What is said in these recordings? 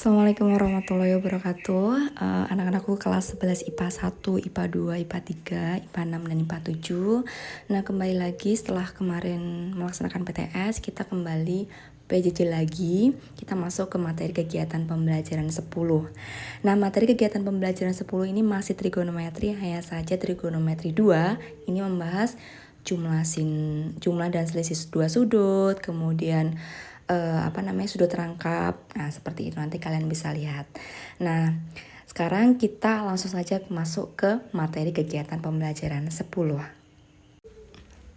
Assalamualaikum warahmatullahi wabarakatuh. Anak-anakku kelas 11 IPA 1, IPA 2, IPA 3, IPA 6, dan IPA 7. Nah, kembali lagi setelah kemarin melaksanakan PTS, kita kembali PJJ lagi. Kita masuk ke materi kegiatan pembelajaran 10. Nah, materi kegiatan pembelajaran 10 ini masih trigonometri, hanya saja trigonometri 2 ini membahas jumlah dan selisih dua sudut, kemudian sudut rangkap. Nah, seperti itu nanti kalian bisa lihat. Nah, sekarang kita langsung saja masuk ke materi kegiatan pembelajaran 10.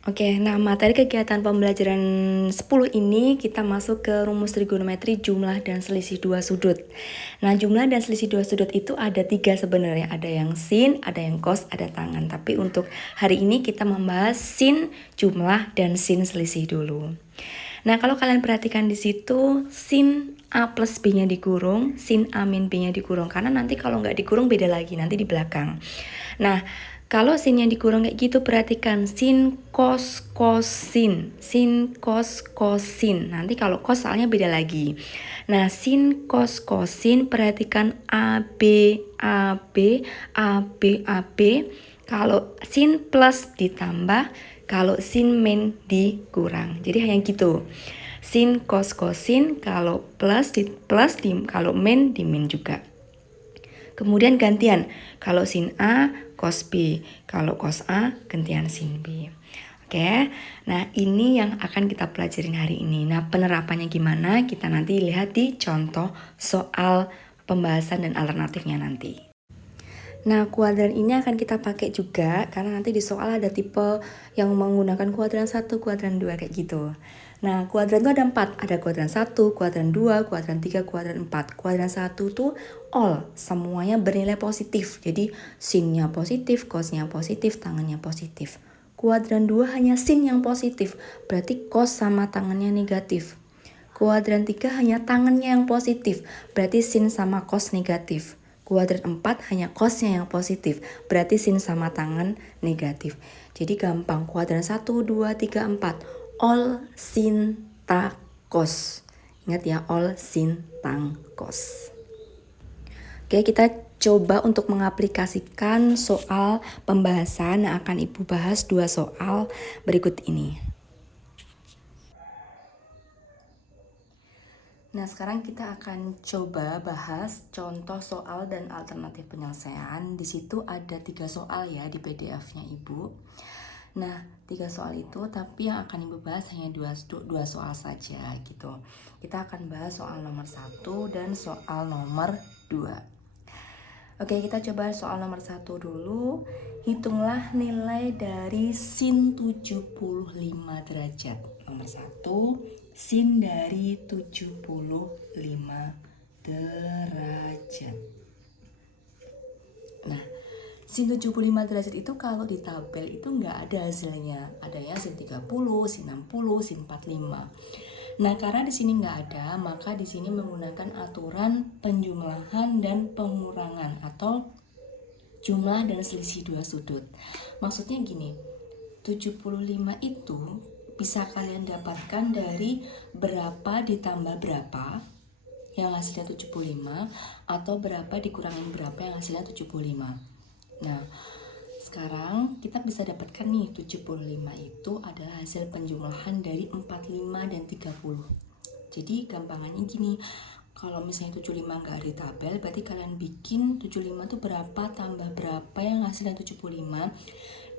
Oke, nah materi kegiatan pembelajaran 10 ini kita masuk ke rumus trigonometri jumlah dan selisih dua sudut. Nah, jumlah dan selisih dua sudut itu ada 3 sebenarnya. Ada yang sin, ada yang cos, ada tangan. Tapi untuk hari ini kita membahas sin jumlah dan sin selisih dulu. Nah, kalau kalian perhatikan di situ, sin A plus B-nya dikurung, sin A min B-nya dikurung. Karena nanti kalau nggak dikurung beda lagi, nanti di belakang. Nah, kalau sin-nya dikurung kayak gitu, perhatikan sin cos sin. Sin cos sin. Nanti kalau cos soalnya beda lagi. Nah, sin cos sin, perhatikan AB, AB, AB, AB. Kalau sin plus ditambah, kalau sin min dikurang. Jadi hanya gitu. Sin cos sin, kalau plus kalau min di min juga. Kemudian gantian. Kalau sin A cos B, kalau cos A gantian sin B. Oke. Nah, ini yang akan kita pelajarin hari ini. Nah, penerapannya gimana? Kita nanti lihat di contoh soal pembahasan dan alternatifnya nanti. Nah, kuadran ini akan kita pakai juga karena nanti di soal ada tipe yang menggunakan kuadran 1, kuadran 2 kayak gitu. Nah, kuadran itu ada 4. Ada kuadran 1, kuadran 2, kuadran 3, kuadran 4. Kuadran 1 tuh all, semuanya bernilai positif. Jadi, sinnya positif, cosnya positif, tangannya positif. Kuadran 2 hanya sin yang positif, berarti cos sama tangannya negatif. Kuadran 3 hanya tangannya yang positif, berarti sin sama cos negatif. Kuadran 4 hanya cosnya yang positif, berarti sin sama tangan negatif. Jadi gampang, kuadran 1, 2, 3, 4. All sin ta cos. Ingat ya, all sin tang cos. Oke, kita coba untuk mengaplikasikan soal pembahasan yang akan Ibu bahas 2 soal berikut ini. Nah, sekarang kita akan coba bahas contoh soal dan alternatif penyelesaian. Di situ ada 3 soal ya di PDF-nya Ibu. Nah, 3 soal itu, tapi yang akan Ibu bahas hanya 2 soal saja gitu. Kita akan bahas soal nomor 1 dan soal nomor 2. Oke, kita coba soal nomor 1 dulu. Hitunglah nilai dari sin 75 derajat. Nomor 1, sin dari 75 derajat. Nah, sin 75 derajat itu kalau di tabel itu nggak ada hasilnya. Adanya sin 30, sin 60, sin 45. Nah, karena di sini nggak ada, maka di sini menggunakan aturan penjumlahan dan pengurangan atau jumlah dan selisih dua sudut. Maksudnya gini, 75 itu bisa kalian dapatkan dari berapa ditambah berapa yang hasilnya 75 atau berapa dikurangin berapa yang hasilnya 75. Nah, sekarang kita bisa dapatkan nih 75 itu adalah hasil penjumlahan dari 45 dan 30. Jadi gampangannya gini, kalau misalnya 75 nggak ada di tabel, berarti kalian bikin 75 itu berapa tambah berapa yang hasilnya 75.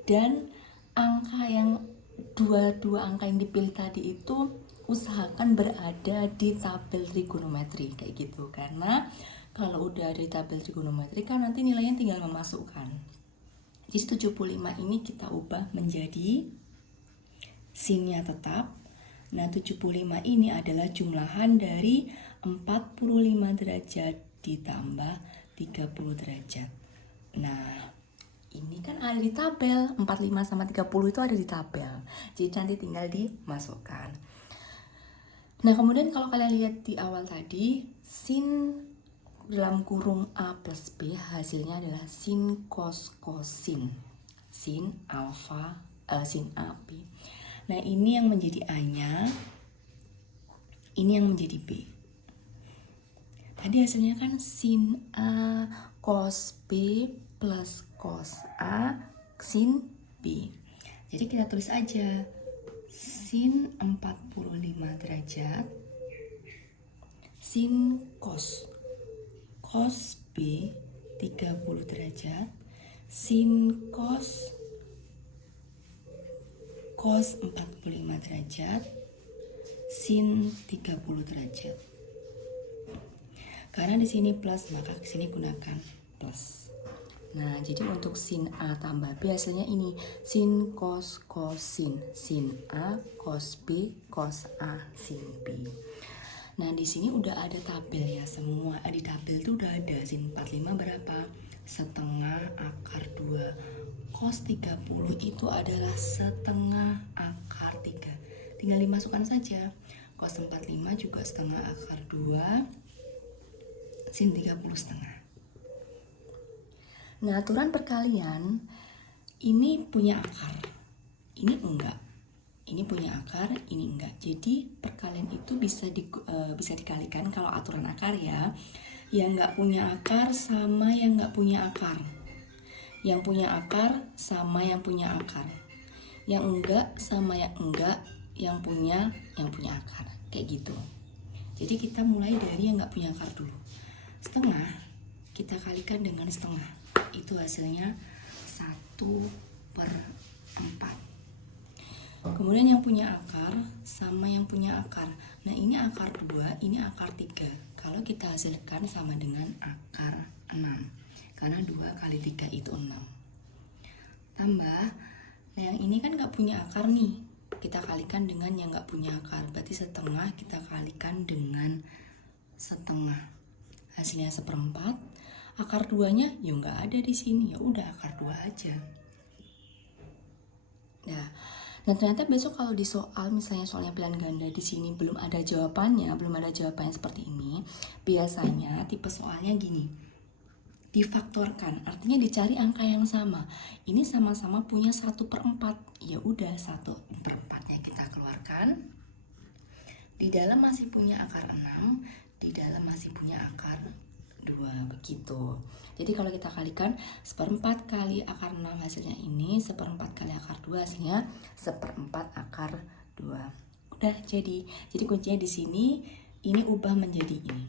Dan angka yang dua angka yang dipilih tadi itu usahakan berada di tabel trigonometri kayak gitu. Karena kalau udah ada di tabel trigonometri kan nanti nilainya tinggal memasukkan. Jadi 75 ini kita ubah menjadi sinnya tetap. Nah, 75 ini adalah jumlahan dari 45 derajat ditambah 30 derajat. Nah, ini kan ada di tabel. 45 sama 30 itu ada di tabel. Jadi nanti tinggal dimasukkan. Nah, kemudian kalau kalian lihat di awal tadi, sin dalam kurung A plus B hasilnya adalah sin cos sin. Sin alfa, sin AB. Nah, ini yang menjadi A-nya, ini yang menjadi B. Tadi hasilnya kan sin A cos B plus cos A sin B. Jadi kita tulis aja sin 45 derajat sin cos B 30 derajat sin cos 45 derajat sin 30 derajat. Karena di sini plus, maka di sini gunakan plus. Nah, jadi untuk sin A tambah B hasilnya ini sin cos sin A cos B cos A sin B. Nah, di sini udah ada tabel ya semua. Di tabel itu udah ada sin 45 berapa? Setengah akar 2. Cos 30 itu adalah setengah akar 3. Tinggal dimasukkan saja. Cos 45 juga setengah akar 2 sin 30 setengah. Nah, aturan perkalian ini punya akar, ini enggak. Ini punya akar, ini enggak. Jadi perkalian itu bisa dikalikan kalau aturan akar ya. Yang enggak punya akar sama yang enggak punya akar. Yang punya akar sama yang punya akar. Yang enggak sama yang enggak, yang punya akar. Kayak gitu. Jadi kita mulai dari yang enggak punya akar dulu. Setengah kita kalikan dengan setengah, itu hasilnya 1/4. Kemudian yang punya akar sama yang punya akar. Nah, ini akar 2, ini akar 3. Kalau kita hasilkan sama dengan akar 6, karena 2 kali 3 itu 6. Tambah, nah yang ini kan gak punya akar nih, kita kalikan dengan yang gak punya akar. Berarti setengah kita kalikan dengan setengah, hasilnya 1/4. Akar 2-nya ya nggak ada di sini, ya udah akar 2 aja. Nah, dan ternyata besok kalau di soal, misalnya soalnya pilihan ganda di sini belum ada jawabannya seperti ini, biasanya tipe soalnya gini, difaktorkan, artinya dicari angka yang sama. Ini sama-sama punya 1/4, ya udah 1/4-nya kita keluarkan. Di dalam masih punya akar 6, di dalam masih punya akar 2, begitu. Jadi kalau kita kalikan 1/4 kali akar 6 hasilnya ini, 1/4 kali akar 2 hasilnya 1/4 akar 2. Udah jadi. Jadi kuncinya di sini, ini ubah menjadi ini.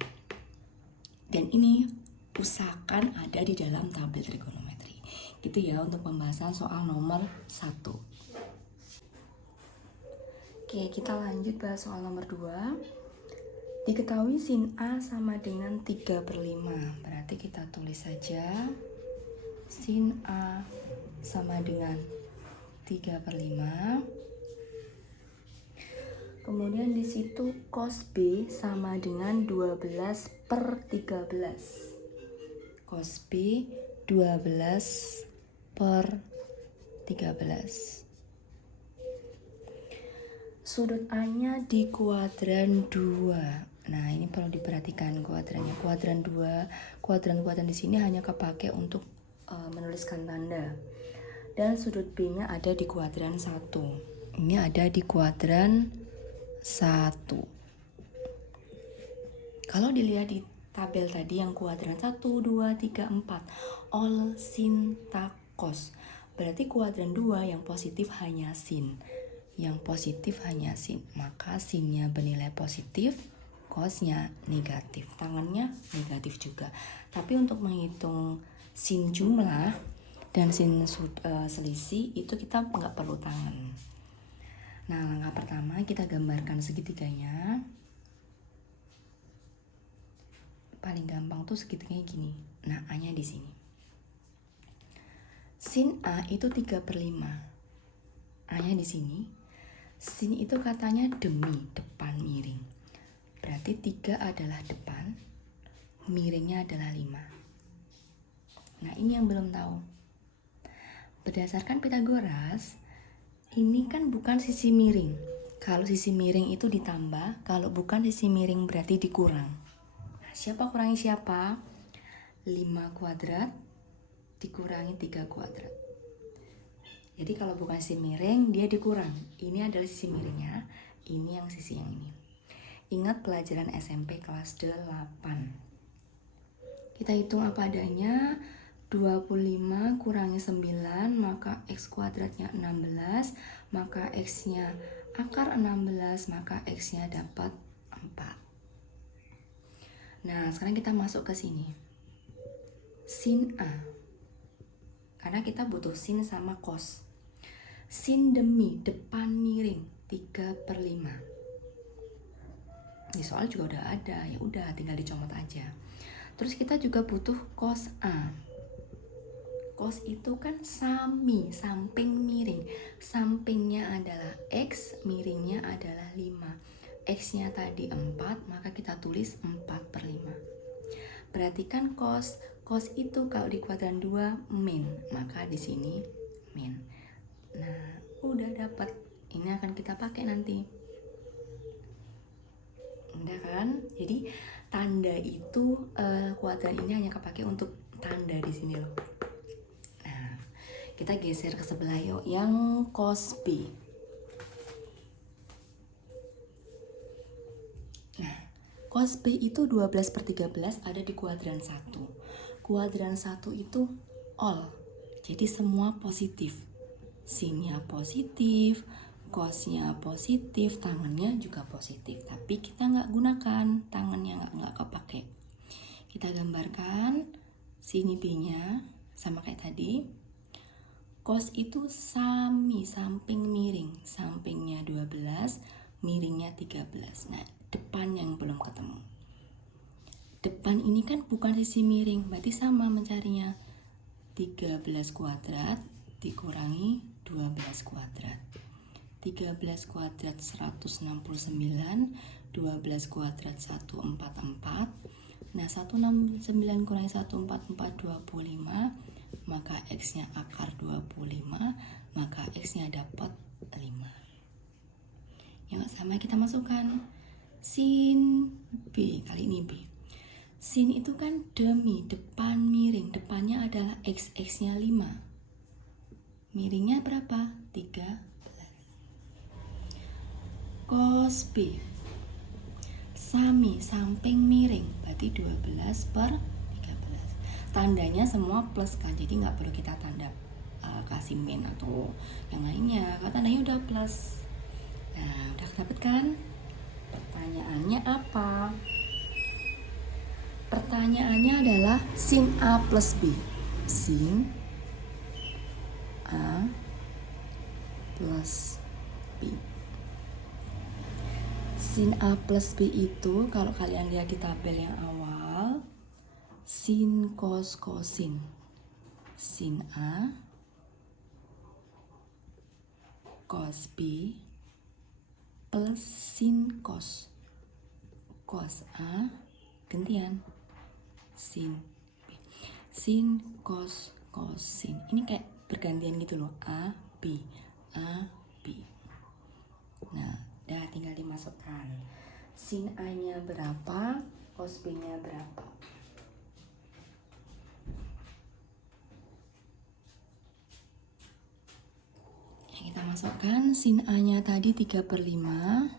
Dan ini usahakan ada di dalam tabel trigonometri. Gitu ya untuk pembahasan soal nomor 1. Oke, kita lanjut bahas soal nomor 2. Diketahui sin A sama dengan 3/5. Berarti kita tulis saja sin A sama dengan 3/5. Kemudian di situ cos B sama dengan 12/13. Cos B 12/13. Sudut A-nya di kuadran 2. Nah, ini perlu diperhatikan kuadrannya. Kuadran 2, kuadran di sini hanya kepake untuk menuliskan tanda. Dan sudut B-nya ada di kuadran 1. Ini ada di kuadran 1. Kalau dilihat di tabel tadi yang kuadran 1, 2, 3, 4, all sin tak cos. Berarti kuadran 2 yang positif hanya sin. Yang positif hanya sin, maka sinnya bernilai positif, cosnya negatif, tangannya negatif juga. Tapi untuk menghitung sin jumlah dan sin selisih itu kita nggak perlu tangan. Nah, langkah pertama kita gambarkan segitiganya. Paling gampang tuh segitiganya gini. Nah, A-nya di sini. Sin A itu 3/5. A-nya di sini. Sin itu katanya demi, depan miring. Berarti 3 adalah depan, miringnya adalah 5. Nah, ini yang belum tahu. Berdasarkan Pythagoras, ini kan bukan sisi miring. Kalau sisi miring itu ditambah, kalau bukan sisi miring berarti dikurang. Nah, siapa kurangi siapa? 5 kuadrat dikurangi 3 kuadrat. Jadi kalau bukan sisi miring, dia dikurang. Ini adalah sisi miringnya, ini yang sisi yang ini. Ingat pelajaran SMP kelas 8. Kita hitung apa adanya. 25 kurangi 9, maka X kuadratnya 16, maka X-nya akar 16, maka X-nya dapat 4. Nah, sekarang kita masuk ke sini. Sin A. Karena kita butuh sin sama cos. Sin demi depan miring 3/5. Di soal juga udah ada, ya udah tinggal dicomot aja. Terus kita juga butuh cos A. Cos itu kan sami, samping miring. Sampingnya adalah X, miringnya adalah 5. X-nya tadi 4, maka kita tulis 4/5. Perhatikan cos. Cos itu kalau di kuadran 2 min, maka di sini min. Nah, udah dapat. Ini akan kita pakai nanti. Udah kan? Jadi tanda itu kuadran ini hanya kepake untuk tanda di sini loh. Kita geser ke sebelah yuk, yang cos B. Nah, cos B itu 12/13 ada di kuadran 1. Kuadran 1 itu all, jadi semua positif. Sinnya positif, cosnya positif, tangannya juga positif. Tapi kita nggak gunakan, tangannya nggak kepake. Kita gambarkan sini B-nya sama kayak tadi. Cos itu sami, samping miring. Sampingnya 12, miringnya 13. Nah, depan yang belum ketemu. Depan ini kan bukan sisi miring, berarti sama mencarinya. 13 kuadrat dikurangi 12 kuadrat. 13 kuadrat 169, 12 kuadrat 144. Nah, 169 kurangi 144, 25. Maka X-nya akar 25, maka X-nya dapat 5. Yang sama kita masukkan sin B, kali ini B. Sin itu kan demi, depan miring, depannya adalah X, X-nya 5. Miringnya berapa? 13. Cos B sami, samping miring, berarti 12/13. Tandanya semua plus kan, jadi nggak perlu kita tanda kasih min atau yang lainnya, kalau tandanya udah plus. Nah, udah dapet kan? Pertanyaannya apa? Pertanyaannya adalah sin A plus B. Sin A plus B. Sin A plus B itu kalau kalian lihat di tabel yang awal, sin cos kosin. Sin A cos B plus sin cos. Cos A gantian sin B. Sin cos kosin. Ini kayak bergantian gitu loh. A B A B. Nah, udah tinggal dimasukkan. Sin A-nya berapa, cos B-nya berapa. Kita masukkan sin A-nya tadi 3/5,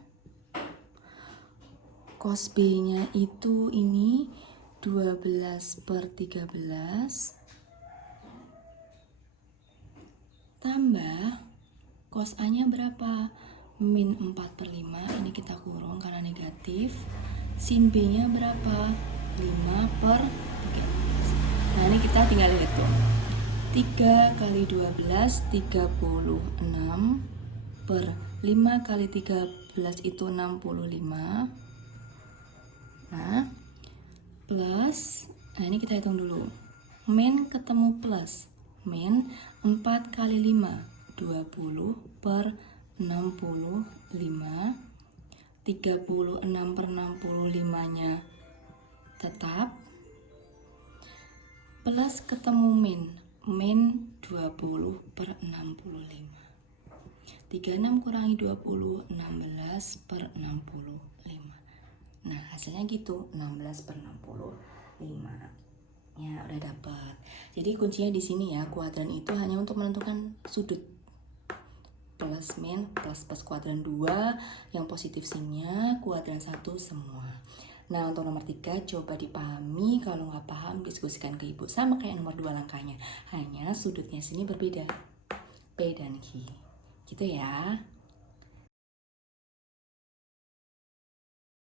cos B-nya itu ini 12/13, tambah cos A-nya berapa? Min 4/5, ini kita kurung karena negatif. Sin B-nya berapa? 5/13. Nah, ini kita tinggal lihat tuh. 3 kali 12, 36, per 5 kali 13 itu 65. Nah, plus, nah ini kita hitung dulu. Min ketemu plus. Min 4 kali 5, 20 per 65. 36/65-nya tetap. Plus ketemu min. Min 20/65. 36 kurangi 20, 16/65. Nah, hasilnya gitu, 16/65. Ya, udah dapat. Jadi kuncinya di sini ya, kuadran itu hanya untuk menentukan sudut. Plus min, plus kuadran 2, yang positif sinnya, kuadran 1 semua. Nah, untuk nomor 3, coba dipahami, kalau nggak paham diskusikan ke ibu. Sama kayak nomor 2 langkahnya, hanya sudutnya sini berbeda. P dan Q. Gitu ya.